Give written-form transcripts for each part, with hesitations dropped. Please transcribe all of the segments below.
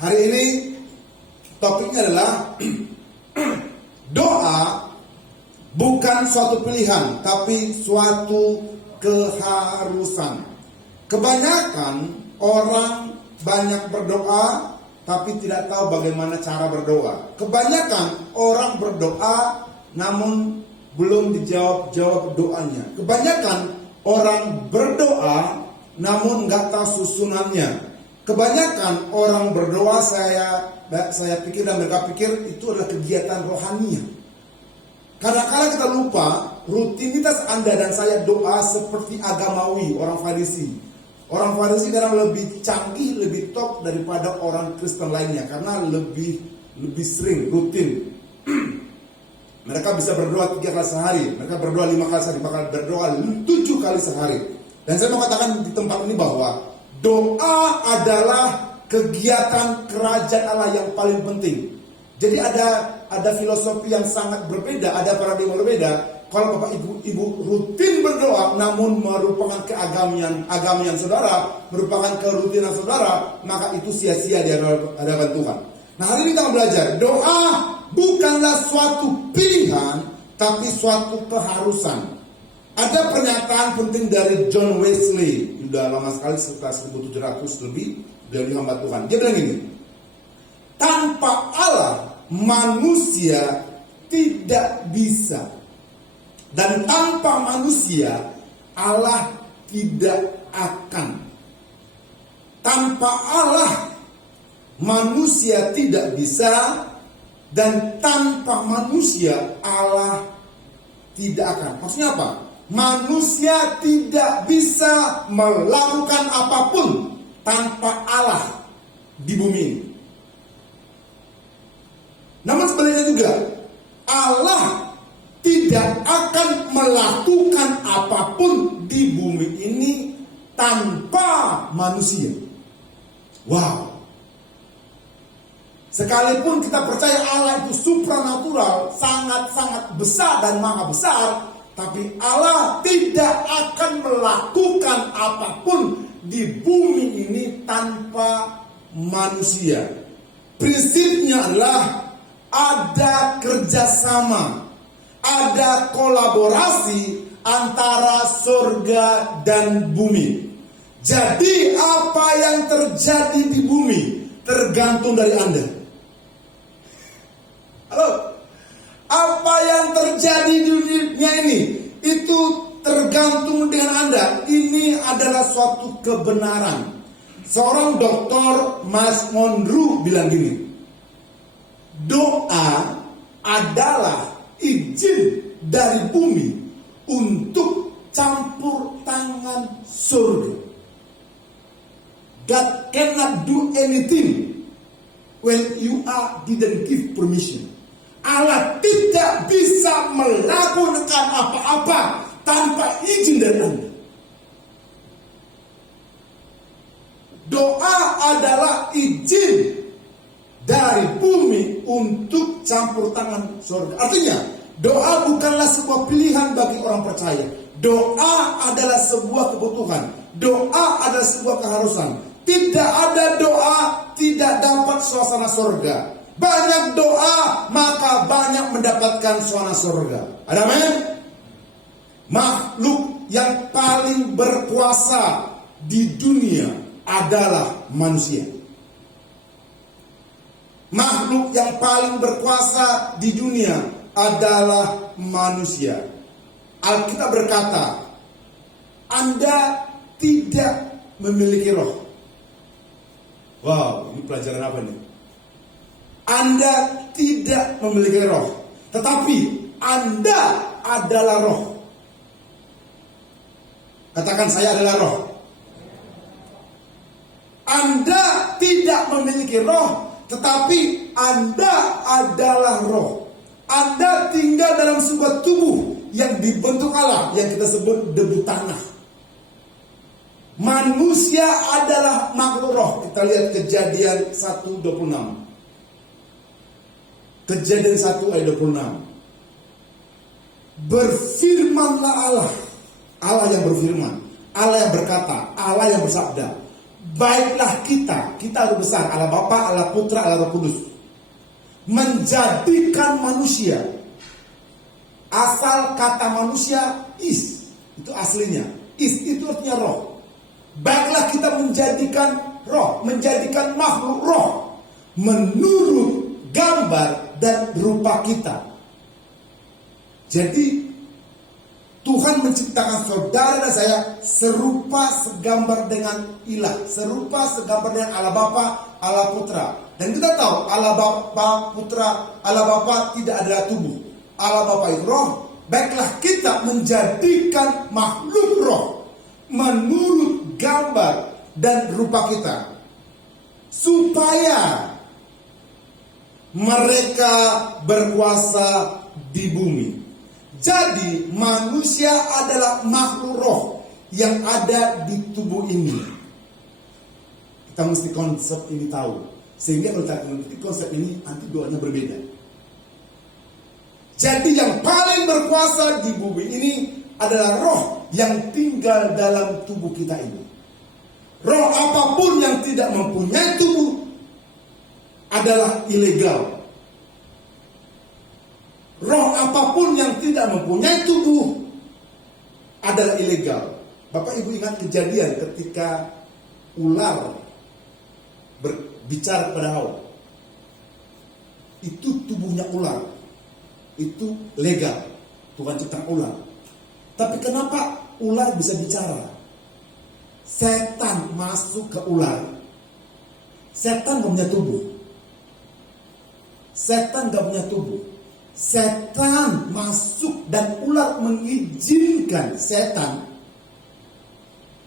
Hari ini topiknya adalah doa bukan suatu pilihan, tapi suatu keharusan. Kebanyakan orang banyak berdoa, tapi tidak tahu bagaimana cara berdoa. Kebanyakan orang berdoa, namun belum dijawab doanya. Kebanyakan orang berdoa, namun nggak tahu susunannya. Kebanyakan orang berdoa, saya pikir dan mereka pikir itu adalah kegiatan rohania. Kadang-kadang kita lupa rutinitas Anda dan saya doa seperti agamawi, orang Farisi. Orang Farisi kadang lebih canggih, lebih top daripada orang Kristen lainnya karena lebih sering, rutin. Mereka bisa berdoa 3 kali sehari, mereka berdoa 5 kali sehari, bahkan berdoa 7 kali sehari. Dan saya mau katakan di tempat ini bahwa doa adalah kegiatan kerajaan Allah yang paling penting. Jadi ada filosofi yang sangat berbeda, ada paradigma berbeda. Kalau Bapak Ibu rutin berdoa namun merupakan keagamian saudara, merupakan kerutinan saudara, maka itu sia-sia di hadapan Tuhan. Nah, hari ini kita akan belajar doa bukanlah suatu pilihan, tapi suatu keharusan. Ada pernyataan penting dari John Wesley, sudah lama sekali, sekitar 1700 lebih, dari hamba Tuhan. Dia bilang ini, tanpa Allah manusia tidak bisa, dan tanpa manusia Allah tidak akan. Tanpa Allah manusia tidak bisa, dan tanpa manusia Allah tidak akan. Maksudnya apa? Manusia tidak bisa melakukan apapun tanpa Allah di bumi ini. Namun sebaliknya juga, Allah tidak akan melakukan apapun di bumi ini tanpa manusia. Wow. Sekalipun kita percaya Allah itu supranatural, sangat-sangat besar dan maha besar, tapi Allah tidak akan melakukan apapun di bumi ini tanpa manusia. Prinsipnya adalah ada kerjasama, ada kolaborasi antara surga dan bumi. Jadi apa yang terjadi di bumi tergantung dari Anda. Halo? Apa yang terjadi di dunia ini itu tergantung dengan Anda. Ini adalah suatu kebenaran. Seorang doktor, Mas Monroe, bilang gini, doa adalah izin dari bumi untuk campur tangan surga. God cannot do anything when you didn't give permission. Allah tidak bisa melakukan apa-apa tanpa izin dari Anda. Doa adalah izin dari bumi untuk campur tangan surga. Artinya, doa bukanlah sebuah pilihan bagi orang percaya. Doa adalah sebuah kebutuhan. Doa adalah sebuah keharusan. Tidak ada doa tidak dapat suasana surga. Banyak doa, maka banyak mendapatkan suasana surga. Ada amin? Makhluk yang paling berkuasa di dunia adalah manusia. Makhluk yang paling berkuasa di dunia adalah manusia. Alkitab berkata, Anda tidak memiliki roh. Wow, ini pelajaran apa nih? Anda tidak memiliki roh, tetapi Anda adalah roh. Katakan, saya adalah roh. Anda tidak memiliki roh, tetapi Anda adalah roh. Anda tinggal dalam sebuah tubuh yang dibentuk Allah, yang kita sebut debu tanah. Manusia adalah makhluk roh. Kita lihat Kejadian 1:26. Kejadian 1 ayat 26. Berfirmanlah Allah. Allah yang berfirman, Allah yang berkata, Allah yang bersabda. baiklah kita harus besar, Allah Bapa, Allah Putra, Allah Roh Kudus, menjadikan manusia. Asal kata manusia is, itu aslinya. Is itu artinya roh. Baiklah kita menjadikan roh, menjadikan makhluk roh menurut gambar dan rupa kita. Jadi Tuhan menciptakan saudara dan saya serupa segambar dengan ilah, serupa segambar dengan Allah Bapa, Allah Putra. Dan kita tahu Allah Bapa, Putra, Allah Bapa tidak adalah tubuh. Allah Bapa itu roh. Baiklah kita menjadikan makhluk roh menurut gambar dan rupa kita, supaya mereka berkuasa di bumi. Jadi manusia adalah makhluk roh yang ada di tubuh ini. Kita mesti konsep ini tahu. Sehingga kalau kita mengerti konsep ini, nanti doanya berbeda. Jadi yang paling berkuasa di bumi ini adalah roh yang tinggal dalam tubuh kita ini. Roh apapun yang tidak mempunyai tubuh adalah ilegal. Roh apapun yang tidak mempunyai tubuh adalah ilegal. Bapak Ibu ingat kejadian ketika ular berbicara kepada Hawa. Itu tubuhnya ular. Itu legal. Tuhan ciptakan ular. Tapi kenapa ular bisa bicara? Setan masuk ke ular. Setan gak punya tubuh. Setan gak punya tubuh. Setan masuk dan ular mengizinkan setan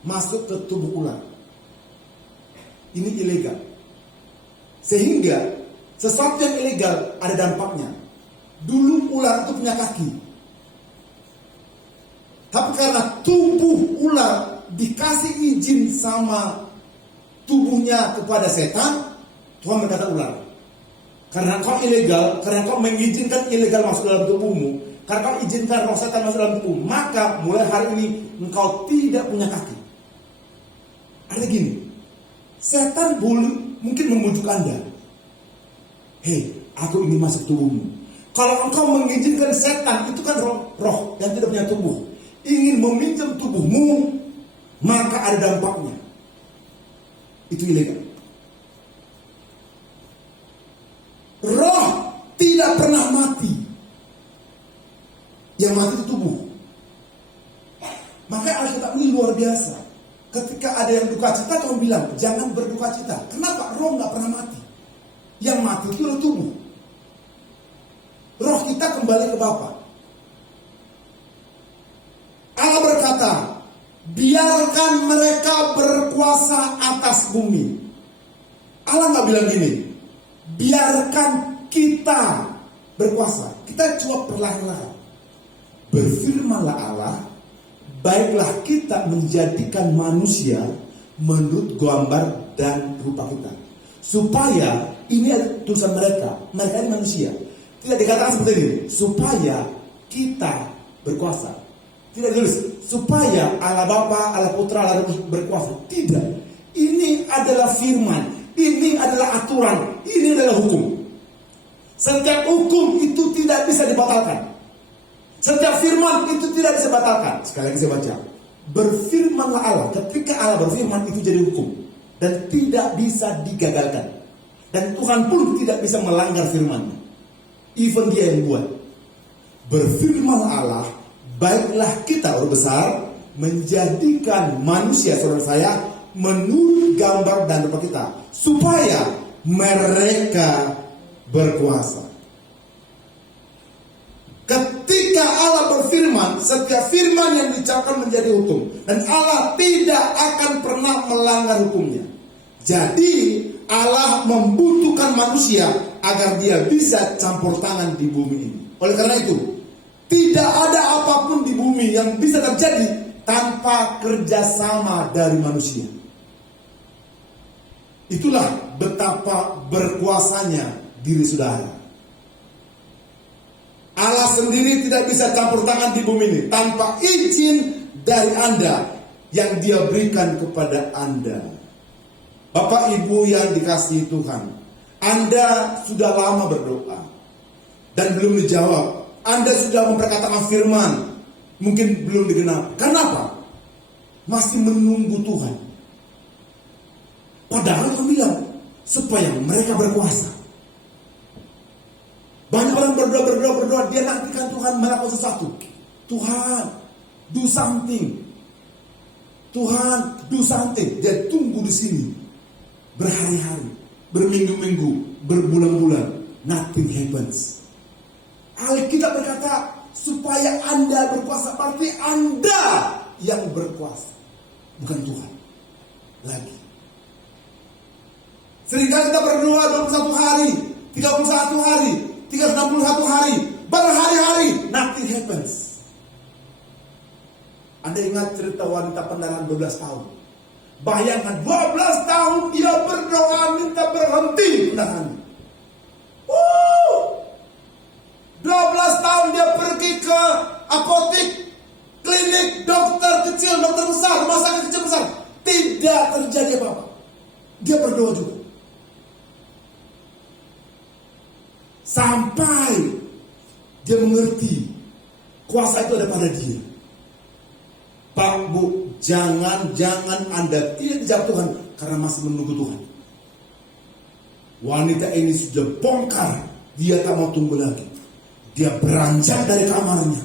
masuk ke tubuh ular. Ini ilegal. Sehingga sesuatu yang ilegal ada dampaknya. Dulu ular itu punya kaki. Tapi karena tubuh ular dikasih izin sama tubuhnya kepada setan, Tuhan berkata ular, karena kau ilegal, karena kau mengizinkan ilegal masuk dalam tubuhmu, karena kau izinkan roh setan masuk dalam tubuhmu, maka mulai hari ini engkau tidak punya kaki. Artinya gini, setan boleh mungkin membujuk Anda. Hei, aku ingin masuk tubuhmu. Kalau engkau mengizinkan setan, itu kan roh yang tidak punya tubuh, ingin meminjam tubuhmu, maka ada dampaknya. Itu ilegal. Roh tidak pernah mati. Yang mati itu tubuh. Makanya Alkitab ini luar biasa. Ketika ada yang duka cita, Tuhan bilang, jangan berduka cita. Kenapa? Roh gak pernah mati. Yang mati itu adalah tubuh. Roh kita kembali ke Bapa. Allah berkata, biarkan mereka berkuasa atas bumi. Allah gak bilang gini, biarkan kita berkuasa. Kita coba perlahan-lahan. Berfirmanlah Allah, baiklah kita menjadikan manusia menurut gambar dan rupa kita. Supaya, ini adalah tulisan mereka ini manusia. Tidak dikatakan seperti ini, supaya kita berkuasa. Tidak ditulis, supaya Allah Bapa, Allah Putra, Allah Roh berkuasa. Tidak. Ini adalah firman. Ini adalah aturan. Ini adalah hukum. Setiap hukum itu tidak bisa dibatalkan. Setiap firman itu tidak bisa dibatalkan. Sekali lagi saya baca. Berfirmanlah Allah. Ketika Allah berfirman, itu jadi hukum. Dan tidak bisa digagalkan. Dan Tuhan pun tidak bisa melanggar firman-Nya. Even dia yang buat. Berfirman Allah, baiklah kita orang besar menjadikan manusia, saudara saya, menurut gambar dan rupa kita, supaya mereka berkuasa. Ketika Allah berfirman, setiap firman yang diucapkan menjadi hukum, dan Allah tidak akan pernah melanggar hukumnya. Jadi Allah membutuhkan manusia agar dia bisa campur tangan di bumi ini. Oleh karena itu, tidak ada apapun di bumi yang bisa terjadi tanpa kerjasama dari manusia. Itulah betapa berkuasanya diri saudara. Allah sendiri tidak bisa campur tangan di bumi ini tanpa izin dari Anda yang Dia berikan kepada Anda. Bapak Ibu yang dikasihi Tuhan, Anda sudah lama berdoa dan belum dijawab. Anda sudah memperkatakan firman, mungkin belum digenapi. Kenapa? Masih menunggu Tuhan. Padahal Tuhan bilang supaya mereka berkuasa. Banyak orang berdoa, dia nantikan Tuhan melakukan sesuatu. Tuhan, do something. Tuhan, do something. Dia tunggu di sini berhari-hari, berminggu-minggu, berbulan-bulan. Nothing happens. Alkitab berkata supaya Anda berkuasa, berarti Anda yang berkuasa, bukan Tuhan lagi. Seringkali kita berdoa 21 hari, 31 hari, 361 hari, berhari-hari, nothing happens. Anda ingat cerita wanita pendarahan 12 tahun? Bayangkan 12 tahun dia berdoa minta berhenti pendarahan. 12 tahun dia pergi ke apotek, klinik, dokter kecil, dokter besar, rumah sakit kecil besar. Tidak terjadi apa-apa. Dia berdoa juga. Sampai dia mengerti kuasa itu ada pada dia. Pak, Bu, jangan Anda tidak dijawab Tuhan karena masih menunggu Tuhan. Wanita ini sudah bongkar, dia tak mau tunggu lagi. Dia beranjak dari kamarnya.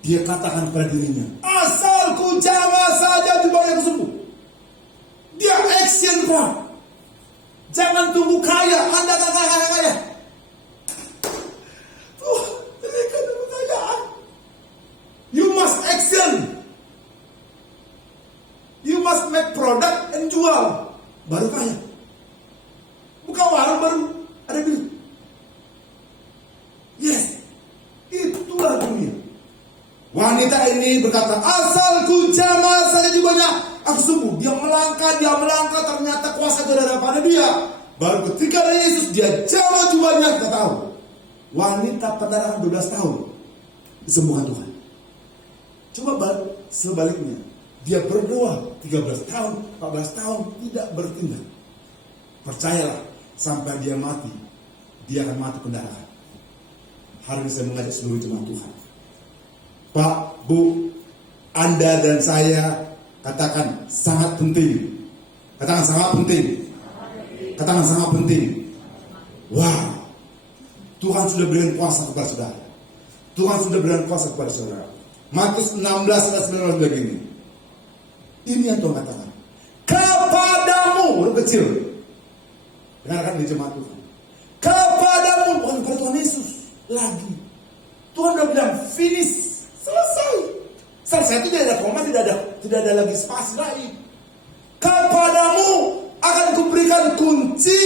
Dia katakan pada dirinya, asal ku jamah saja dibayar sembuh. Dia action, Pak. Jangan tunggu kaya, Anda tak kaya. Berikan kekayaan. You must action. You must make product and jual. Baru kaya. Buka warung baru ada duit. Yes, itulah dunia. Wanita ini berkata, asal ku jamah saja jubahnya, aku sembuh. Dia melangkah, ternyata kuasa itu ada pada dia. Baru ketika ada Yesus, dia jamah jubahnya, kita tahu. Wanita pendarahan 12 tahun disembuhkan Tuhan. Coba sebaliknya, dia berdoa 13 tahun, 14 tahun tidak bertindak. Percayalah, sampai dia mati, dia akan mati pendarahan. Hari ini saya mengajak seluruh jemaat Tuhan. Pak, Bu, Anda dan saya katakan sangat penting. Katakan sangat penting. Katakan sangat penting. Wow. Tuhan sudah berikan kuasa kepada saudara. Tuhan sudah berikan kuasa kepada saudara. Matius 16:19 begini. Ini yang Tuhan katakan. Kepadamu, orang kecil. Dengarkan di jemaat Tuhan. Kepadamu, bukan kepada Tuhan Yesus lagi. Tuhan sudah bilang finish, selesai. Selesai itu tidak ada koma, tidak ada lagi spasi lagi. Kepadamu akan kuberikan kunci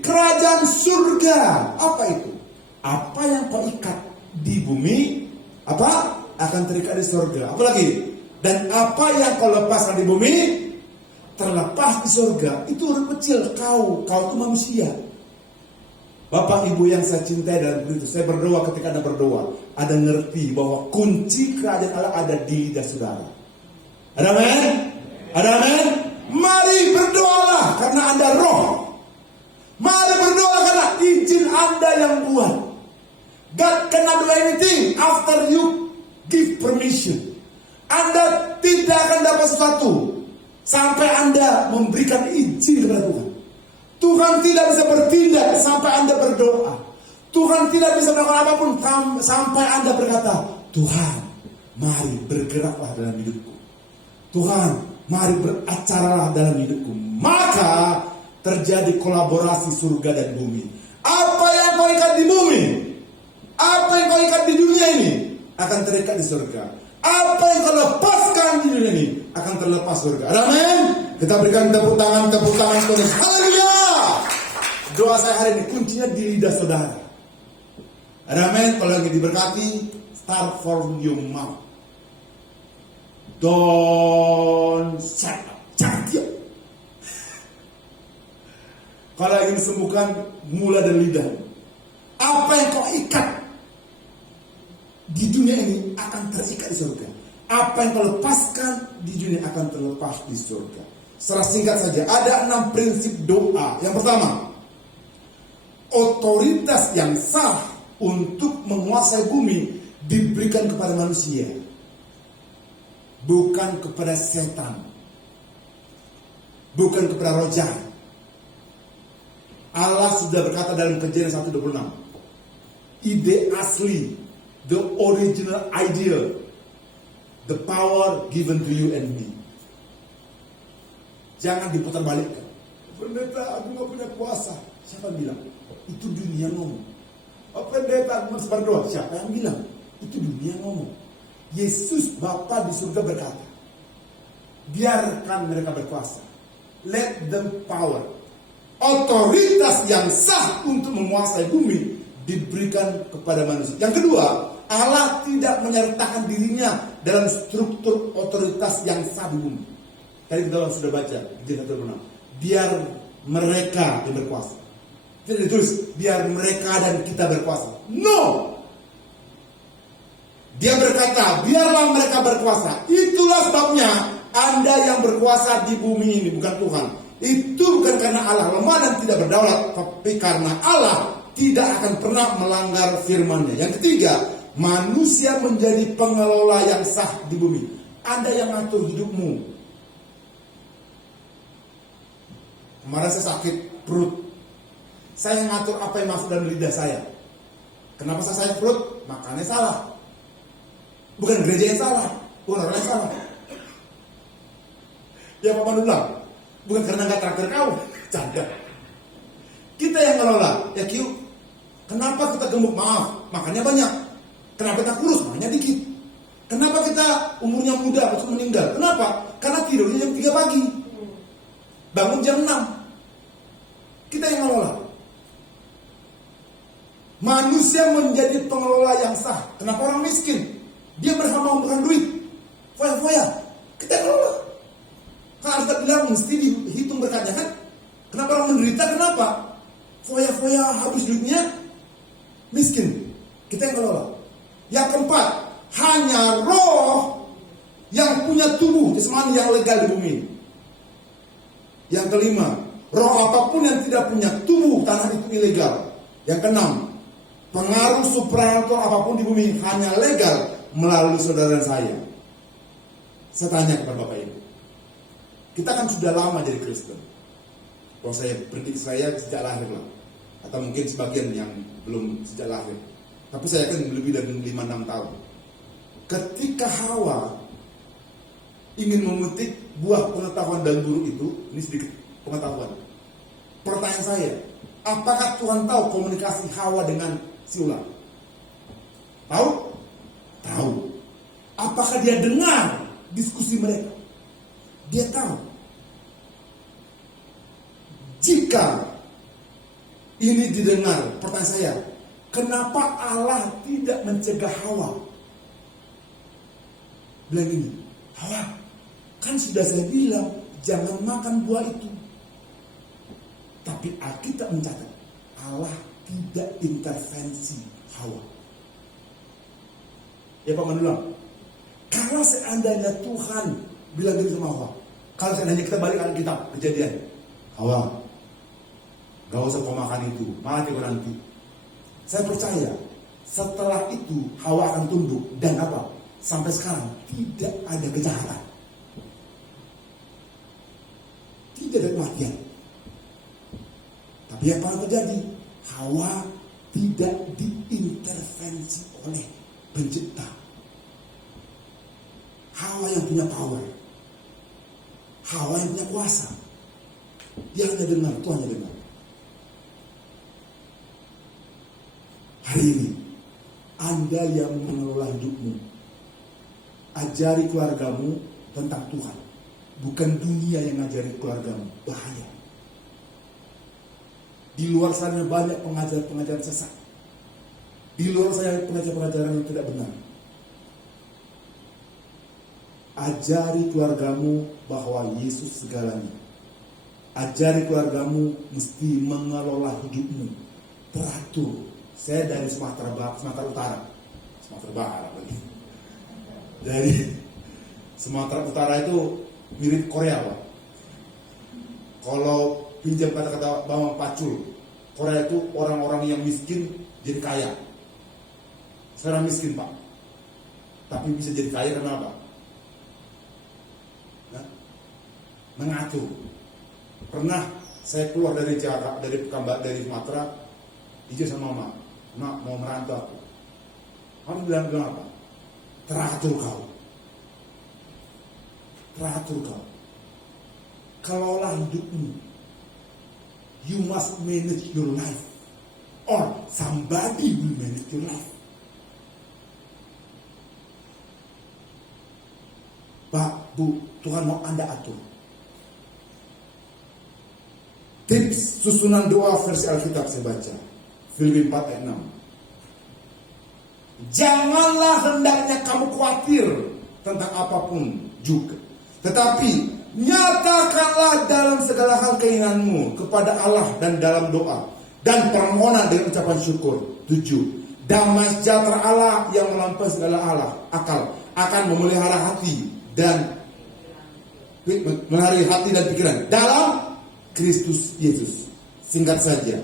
kerajaan surga. Apa itu? Apa yang kau ikat di bumi, apa akan terikat di surga. Apa lagi? Dan apa yang kau lepaskan di bumi, terlepas di surga. Itu orang kecil, kau itu manusia. Bapak Ibu yang saya cintai dan begitu, saya berdoa ketika Anda berdoa, Anda ngerti bahwa kunci kerajaan Allah ada di lidah saudara. Ada amin? Ada amin? Mari berdoalah karena Anda roh. Mari berdoa karena izin Anda yang buat. God cannot do anything after you give permission. Anda tidak akan dapat sesuatu sampai Anda memberikan izin kepada Tuhan. Tuhan tidak bisa bertindak sampai Anda berdoa. Tuhan tidak bisa melakukan apapun sampai Anda berkata, Tuhan, mari bergeraklah dalam hidupku. Tuhan, mari beracaralah dalam hidupku. Maka terjadi kolaborasi surga dan bumi. Apa yang kau ikat di bumi, apa yang kau ikat di dunia ini akan terikat di surga. Apa yang kau lepaskan di dunia ini akan terlepas surga. Amin. Kita berikan tepuk tangan Tuhan. Haleluya. Doa saya hari ini kuncinya di lidah saudara. Amin. Kalau lagi diberkati, start from your mouth. Don't shut up. Jangan diam. Kalau ingin disembuhkan, mulai dari lidah. Apa yang kau ikat di dunia ini akan terikat di surga. Apa yang kau lepaskan di dunia akan terlepas di surga. Secara singkat saja, ada 6 prinsip doa. Yang pertama, otoritas yang sah untuk menguasai bumi diberikan kepada manusia, bukan kepada setan, bukan kepada roh jahat. Allah sudah berkata dalam Kejadian 1:26, ide asli, the original idea, the power given to you and me. Jangan diputar balikkan. Pendeta, aku gak punya kuasa. Siapa yang bilang? Itu dunia ngomong. Pendeta, aku harus berdoa. Siapa yang bilang? Itu dunia ngomong. Yesus Bapa di surga berkata, biarkan mereka berkuasa. Let them power. Otoritas yang sah untuk menguasai bumi diberikan kepada manusia. Yang kedua, Allah tidak menyertakan dirinya dalam struktur otoritas yang sah di bumi. Tadi kita sudah baca di 1:6. Biar mereka yang berkuasa. Tidak ditulis biar mereka dan kita berkuasa. No. Dia berkata, biarlah mereka berkuasa. Itulah sebabnya Anda yang berkuasa di bumi ini, bukan Tuhan. Itu bukan karena Allah lemah dan tidak berdaulat, tapi karena Allah tidak akan pernah melanggar firman-Nya. Yang ketiga, manusia menjadi pengelola yang sah di bumi. Anda yang ngatur hidupmu. Kemarin saya sakit perut. Saya ngatur apa yang masuk dalam lidah saya. Kenapa saya sakit perut? Makannya salah. Bukan gereja yang salah, bukan orang yang salah. Ya Pak Manu bilang, bukan karena nggak traktir kau, canda. Kita yang ngelola, ya Kiu. Kenapa kita gemuk? Maaf, makannya banyak. Kenapa kita kurus? Makannya dikit. Kenapa kita umurnya muda untuk meninggal? Kenapa? Karena tidurnya jam 3 pagi. Bangun jam 6. Kita yang ngelola. Manusia menjadi pengelola yang sah. Kenapa orang miskin? Dia berhak mengumpulkan duit. Foya-foya. Kita yang ngelola. Kan harus bilang mesti dihitung berkatnya kan? Kenapa orang menderita? Kenapa? Foya-foya habis duitnya. Miskin. Kita yang ngelola. Yang keempat, hanya roh yang punya tubuh jasmani yang legal di bumi. Yang kelima, roh apapun yang tidak punya tubuh tanah itu ilegal. Yang keenam, pengaruh supranatural apapun di bumi hanya legal melalui saudara saya. Saya tanya kepada Bapak Ibu, kita kan sudah lama jadi Kristen. Kalau saya berdik saya sejak lahir lah, atau mungkin sebagian yang belum sejak lahir. Tapi saya kan lebih dari 5-6 tahun. Ketika Hawa ingin memetik buah pengetahuan dan buruk itu, ini sedikit pengetahuan. Pertanyaan saya, apakah Tuhan tahu komunikasi Hawa dengan si ular? Tahu? Tahu. Apakah dia dengar diskusi mereka? Dia tahu. Jika ini didengar, pertanyaan saya, kenapa Allah tidak mencegah Hawa? Bilang ini, Hawa, kan sudah saya bilang jangan makan buah itu. Tapi Alkitab mencatat Allah tidak intervensi Hawa. Ya Pak Manulang, kalau seandainya Tuhan bilang gini sama Hawa, kalau seandainya kita balik Alkitab Kejadian, Hawa, gak usah kau makan itu, mati kau nanti. Saya percaya setelah itu Hawa akan tunduk dan apa? Sampai sekarang tidak ada kejahatan. Tidak ada kematian. Tapi apa yang terjadi? Hawa tidak diintervensi oleh pencipta. Hawa yang punya power. Hawa yang punya kuasa. Dia hanya dengar, Tuhan hanya dengar. Hari ini, Anda yang mengelola hidupmu, ajari keluargamu tentang Tuhan. Bukan dunia yang ngajari keluargamu. Bahaya. Di luar sana banyak pengajaran-pengajaran sesat. Di luar sana pengajaran-pengajaran yang tidak benar. Ajari keluargamu bahwa Yesus segalanya. Ajari keluargamu mesti mengelola hidupmu. Teratur. Saya dari Sumatera Utara. Sumatera Barat lagi. Dari Sumatera Utara itu mirip Korea, Pak. Kalau pinjam kata-kata Bang Pacul, Korea itu orang-orang yang miskin jadi kaya. Sekarang miskin Pak, tapi bisa jadi kaya karena apa? Nah, mengatur. Pernah saya keluar dari Jakarta, dari Sumatera, izin sama mama, mak mau merantau aku. Kamu bilang apa? Teratur kau. Teratur kau. Kalaulah hidupmu, you must manage your life, or somebody will manage your life. Pak, Bu, Tuhan mau Anda atur. Tips susunan doa versi Alkitab saya baca. Filipi 4 ayat 6. Janganlah hendaknya kamu khawatir tentang apapun juga. Tetapi nyatakanlah dalam segala hal keinginanmu kepada Allah dan dalam doa dan permohonan dengan ucapan syukur. 7. Damai sejahtera Allah yang melampaui segala akal akan memelihara hati dan pikiran dalam Kristus Yesus. Singkat saja,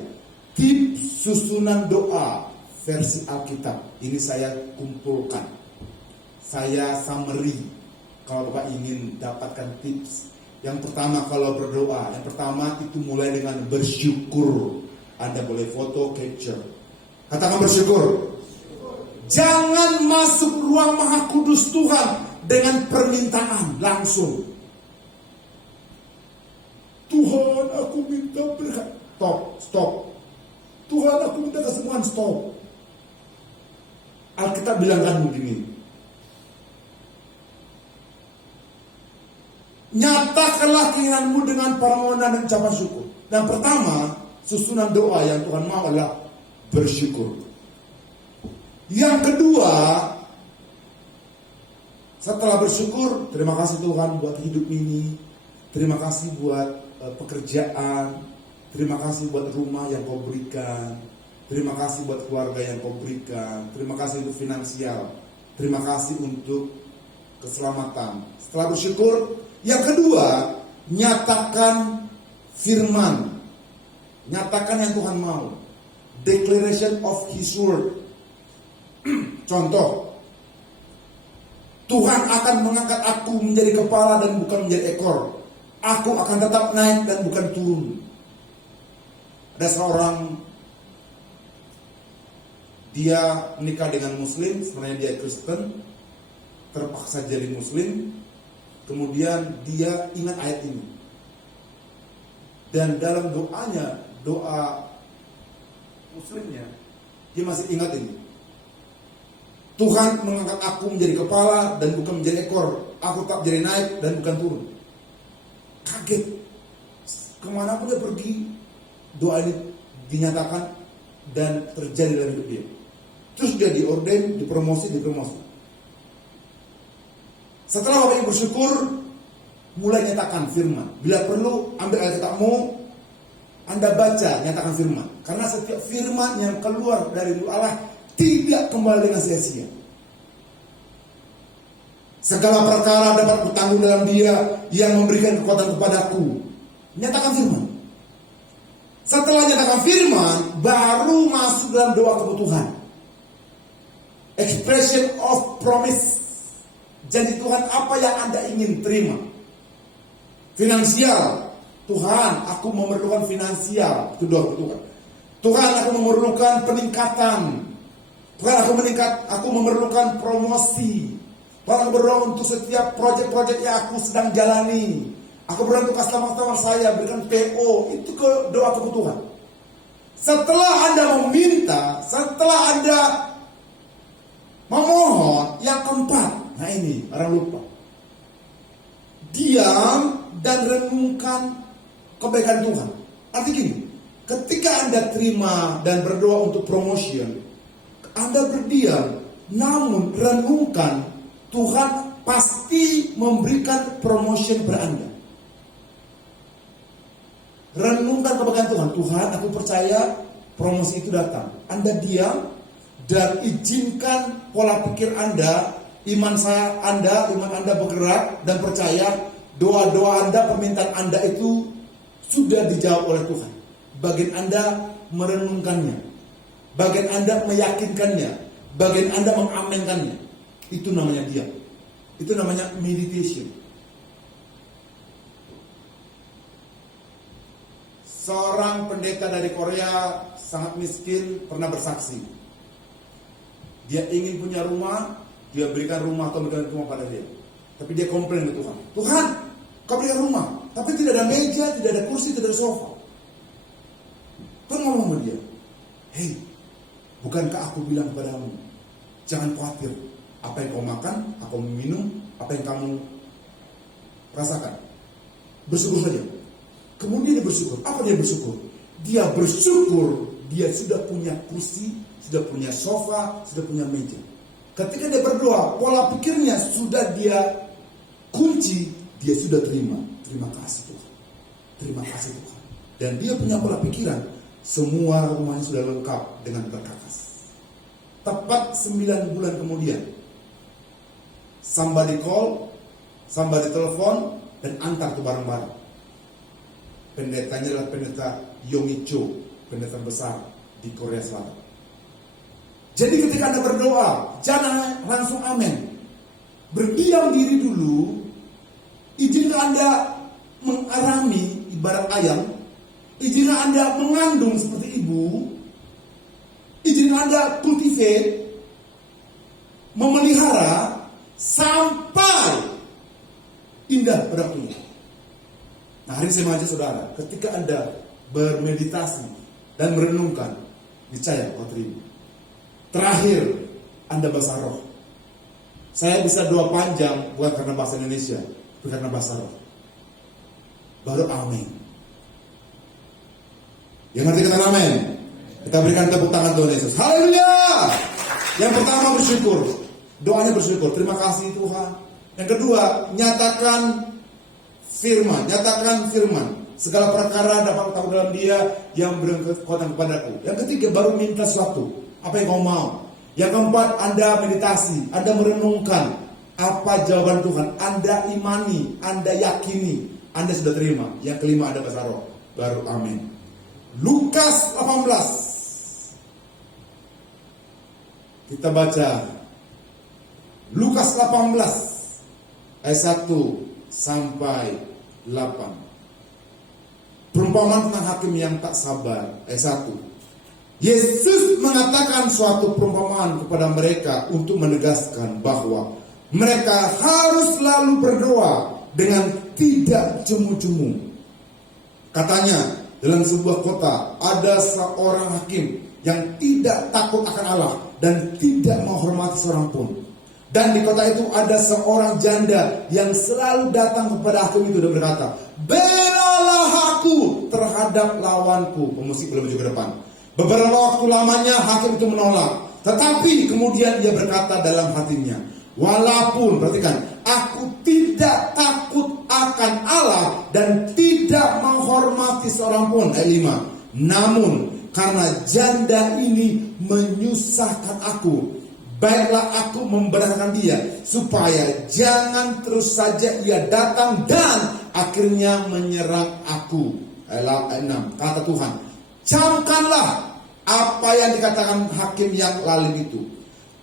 tips susunan doa versi Alkitab ini saya kumpulkan, saya summary. Kalau Bapak ingin dapatkan tips, yang pertama kalau berdoa, yang pertama itu mulai dengan bersyukur. Anda boleh foto capture, katakan bersyukur. Jangan masuk ruang Maha Kudus Tuhan dengan permintaan langsung. Tuhan, aku minta berkat. Stop. Tuhan, aku minta kesembuhan. Stop. Alkitab bilangkan begini. Nyatakanlah keinginanmu dengan permohonan dan ucapan syukur. Yang pertama, susunan doa yang Tuhan mau adalah bersyukur. Yang kedua, setelah bersyukur, terima kasih Tuhan buat hidup ini. Terima kasih buat pekerjaan. Terima kasih buat rumah yang kau berikan. Terima kasih buat keluarga yang kau berikan. Terima kasih untuk finansial. Terima kasih untuk keselamatan. Setelah bersyukur, yang kedua, nyatakan firman. Nyatakan yang Tuhan mau. Declaration of His word. Contoh, Tuhan akan mengangkat aku menjadi kepala dan bukan menjadi ekor. Aku akan tetap naik dan bukan turun. Ada seorang, dia menikah dengan Muslim, sebenarnya dia Kristen, terpaksa jadi Muslim. Kemudian dia ingat ayat ini, dan dalam doanya, doa Muslimnya, dia masih ingat ini. Tuhan mengangkat aku menjadi kepala dan bukan menjadi ekor. Aku tak jadi naik dan bukan turun. Kaget. Kemanapun dia pergi, doa ini dinyatakan dan terjadi dalam hidup dia. Terus dia diorden, dipromosi. Setelah Bapak Ibu bersyukur, mulai nyatakan firman. Bila perlu, ambil Alkitabmu, Anda baca, nyatakan firman. Karena setiap firman yang keluar dari mulut Allah tidak kembali dengan sia-sia. Segala perkara dapat kutanggung dalam Dia yang memberikan kekuatan kepadaku. Nyatakan firman. Setelah nyatakan firman, baru masuk dalam doa kebutuhan. Expression of promise. Janji Tuhan apa yang Anda ingin terima. Finansial. Tuhan, aku memerlukan finansial. Itu doa kebutuhan. Tuhan, aku memerlukan peningkatan. Tuhan, aku memerlukan promosi. Tuhan, aku berdoa untuk setiap proyek-proyek yang aku sedang jalani. Aku berdoa untuk customer saya, berikan PO. Itu doa kebutuhan. Setelah Anda meminta, setelah Anda memohon, yang keempat, nah ini orang lupa, diam dan renungkan kebaikan Tuhan. Artinya gini, ketika Anda terima dan berdoa untuk promotion, Anda berdiam, namun renungkan Tuhan pasti memberikan promotion kepada Anda. Renungkan kebaikan Tuhan. Tuhan, aku percaya promosi itu datang. Anda diam dan izinkan pola pikir Anda, iman Anda bergerak dan percaya doa-doa Anda, permintaan Anda itu sudah dijawab oleh Tuhan. Bagian Anda merenungkannya, bagian Anda meyakinkannya, bagian Anda mengamenkannya. Itu namanya diam. Itu namanya meditation. Seorang pendeta dari Korea sangat miskin pernah bersaksi. Dia ingin punya rumah, dia berikan rumah atau memberikan rumah pada dia. Tapi dia komplain ke Tuhan. Tuhan, kau berikan rumah, tapi tidak ada meja, tidak ada kursi, tidak ada sofa. Tuhan ngomong sama dia, hei, bukankah aku bilang kepadamu, jangan khawatir, apa yang kau makan, apa yang minum, apa yang kamu rasakan, bersyukur saja. Kemudian dia bersyukur. Apa dia bersyukur? Dia bersyukur dia sudah punya kursi, sudah punya sofa, sudah punya meja. Ketika dia berdoa, pola pikirnya sudah dia kunci, dia sudah terima. Terima kasih Tuhan. Terima kasih Tuhan. Dan dia punya pola pikiran, semua rumahnya sudah lengkap dengan berkakas. Tepat 9 bulan kemudian, somebody call, somebody telepon, dan antar tuh barang-barang. Pendetanya adalah pendeta Yonggi Cho, pendeta besar di Korea Selatan. Jadi ketika Anda berdoa, jangan langsung amin. Berdiam diri dulu. Izinkan Anda mengarami ibarat ayam. Izinkan Anda mengandung seperti ibu. Izinkan Anda cultivate, memelihara sampai indah pada waktunya. Nah, hari ini saya mengajak saudara, ketika Anda bermeditasi dan merenungkan, niscaya kau terima. Terakhir, Anda bahasa roh. Saya bisa doa panjang bukan karena bahasa Indonesia, bukan karena bahasa roh. Baru amin. Yang ngerti kata amin? Kita berikan tepuk tangan Tuhan Yesus. Haleluya! Yang pertama bersyukur. Doanya bersyukur. Terima kasih Tuhan. Yang kedua, nyatakan firman. Segala perkara dapat tahu dalam dia yang berkekuatan kepadaku. Yang ketiga, baru minta sesuatu. Apa yang kau mau. Yang keempat, Anda meditasi. Anda merenungkan apa jawaban Tuhan. Anda imani. Anda yakini. Anda sudah terima. Yang kelima, Anda bahasa roh. Baru amin. Lukas 18. Kita baca. Lukas 18. Ayat 1 sampai 8. Perumpamaan tentang hakim yang tak sabar. Ayat 1. Yesus mengatakan suatu perumpamaan kepada mereka untuk menegaskan bahwa mereka harus selalu berdoa dengan tidak jemu-jemu. Katanya, dalam sebuah kota ada seorang hakim yang tidak takut akan Allah dan tidak menghormati seorang pun. Dan di kota itu ada seorang janda yang selalu datang kepada hakim itu dan berkata, belalah aku terhadap lawanku. Pemusik boleh maju ke depan. Beberapa waktu lamanya hakim itu menolak. Tetapi kemudian dia berkata dalam hatinya, walaupun, perhatikan, aku tidak takut akan Allah dan tidak menghormati seorang pun. Ayat 5. Namun karena janda ini menyusahkan aku, baiklah aku membenarkan dia, supaya jangan terus saja ia datang dan akhirnya menyerang aku. Ayat 6, kata Tuhan, camkanlah apa yang dikatakan hakim yang lalim itu.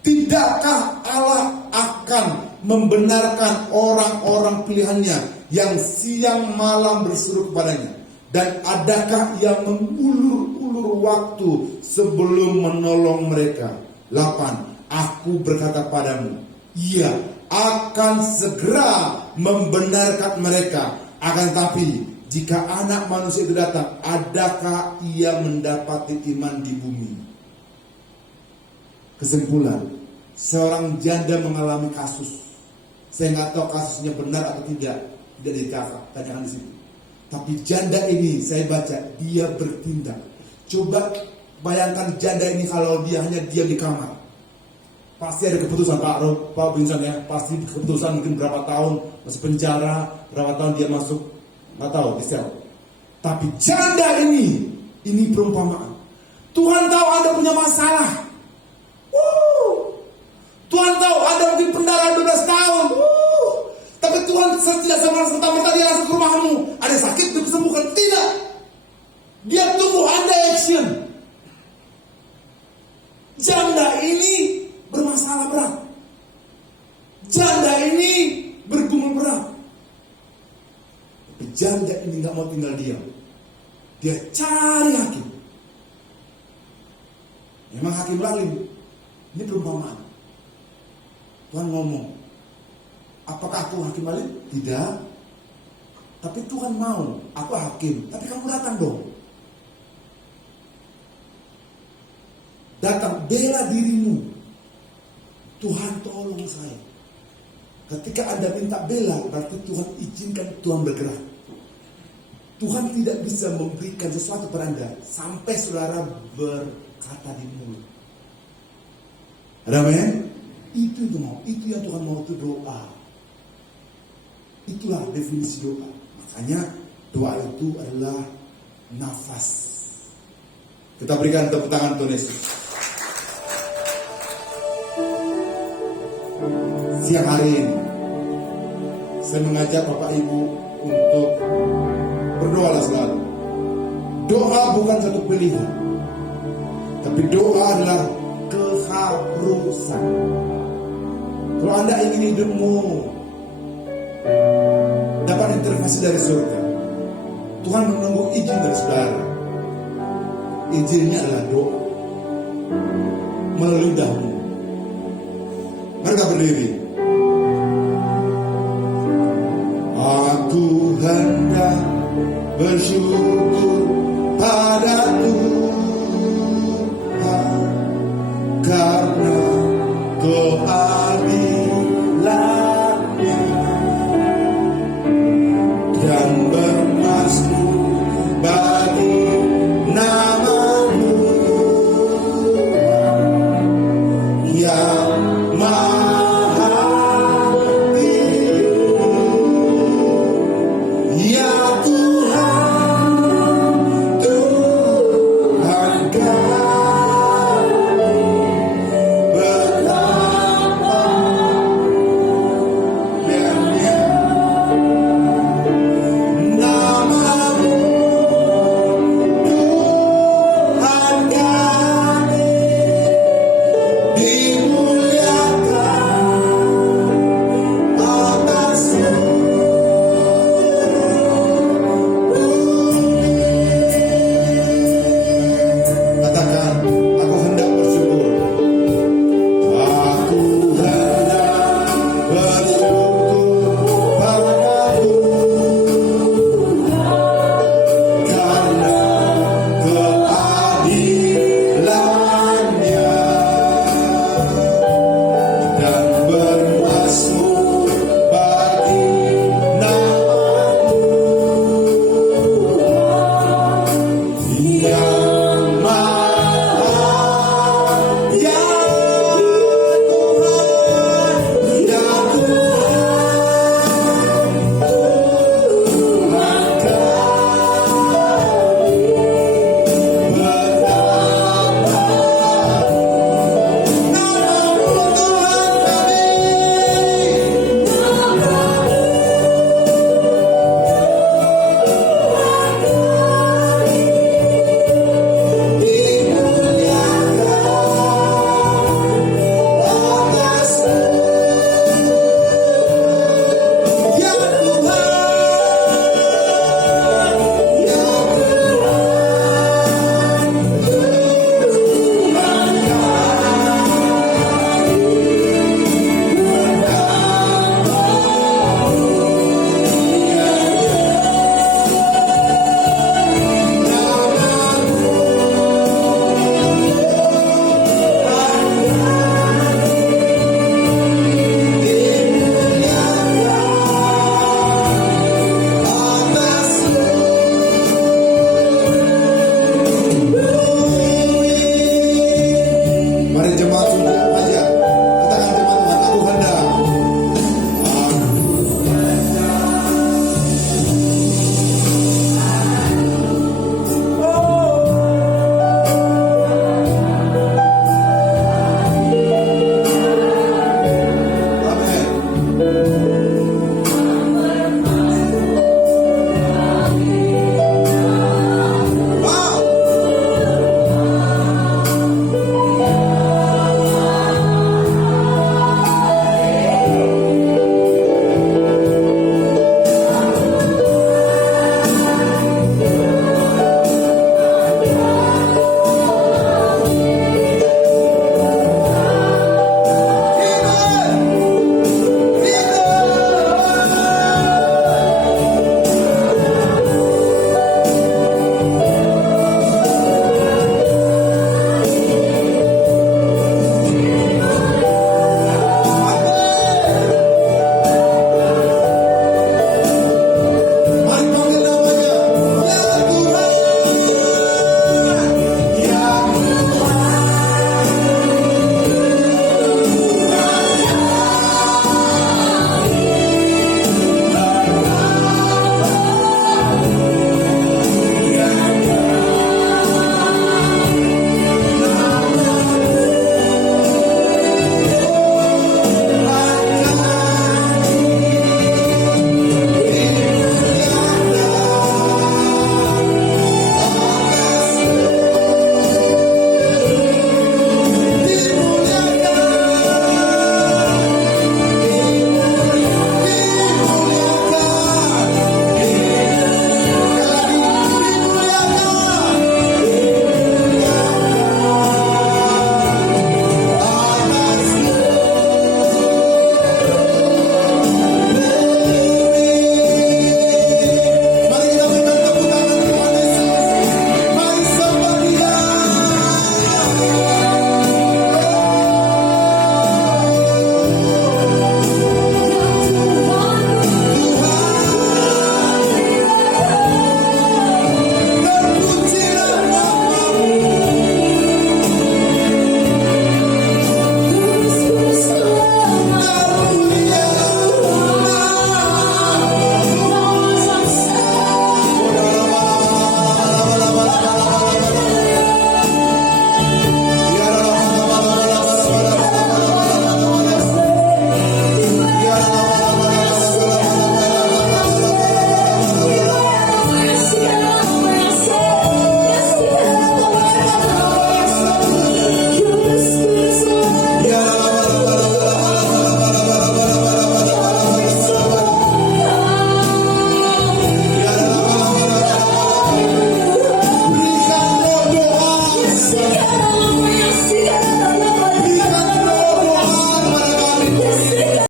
Tidakkah Allah akan membenarkan orang-orang pilihannya yang siang malam berseru kepadanya? Dan adakah ia mengulur-ulur waktu sebelum menolong mereka? 8. Aku berkata padamu, ia akan segera membenarkan mereka. Akan tapi jika anak manusia itu datang, adakah ia mendapati iman di bumi? Kesimpulan, seorang janda mengalami kasus. Saya nggak tahu kasusnya benar atau tidak dikasih, tanyakan di situ. Tapi janda ini saya baca dia bertindak. Coba bayangkan janda ini kalau dia hanya diam di kamar. Pasti ada keputusan Pak Vincent ya. Pasti keputusan mungkin berapa tahun masuk penjara, berapa tahun dia masuk, nggak tahu di sel. Tapi janda ini perumpamaan. Tuhan tahu Anda punya masalah. Tuhan tahu Anda mungkin pendarahan 12 tahun. Tapi Tuhan tidak serta-merta dia langsung ke rumahmu. Ada sakit, disembuhkan. Tidak. tinggal diam. Dia cari hakim. Memang hakim lalim. Ini perumpamaan. Tuhan ngomong, apakah aku hakim lalim? Tidak. Tapi Tuhan mau, aku hakim. Tapi kamu datang dong. Datang, bela dirimu. Tuhan tolong saya. Ketika Anda minta bela, berarti Tuhan izinkan Tuhan bergerak. Tuhan tidak bisa memberikan sesuatu kepada Anda sampai saudara berkata di mulut. Amin? Itu mau, itu yang Tuhan mau, itu doa. Itulah definisi doa. Makanya doa itu adalah nafas. Kita berikan tepuk tangan Tuhan Yesus. Siang hari ini saya mengajak Bapak Ibu untuk berdoalah selalu. Doa bukan satu pilihan, tapi doa adalah keharusan. Kalau Anda ingin hidupmu dapat intervensi dari surga, Tuhan menunggu izin dari saudara. Izinnya adalah doa melalui lidahmu. Mereka berdiri. Aku hendak bersyukur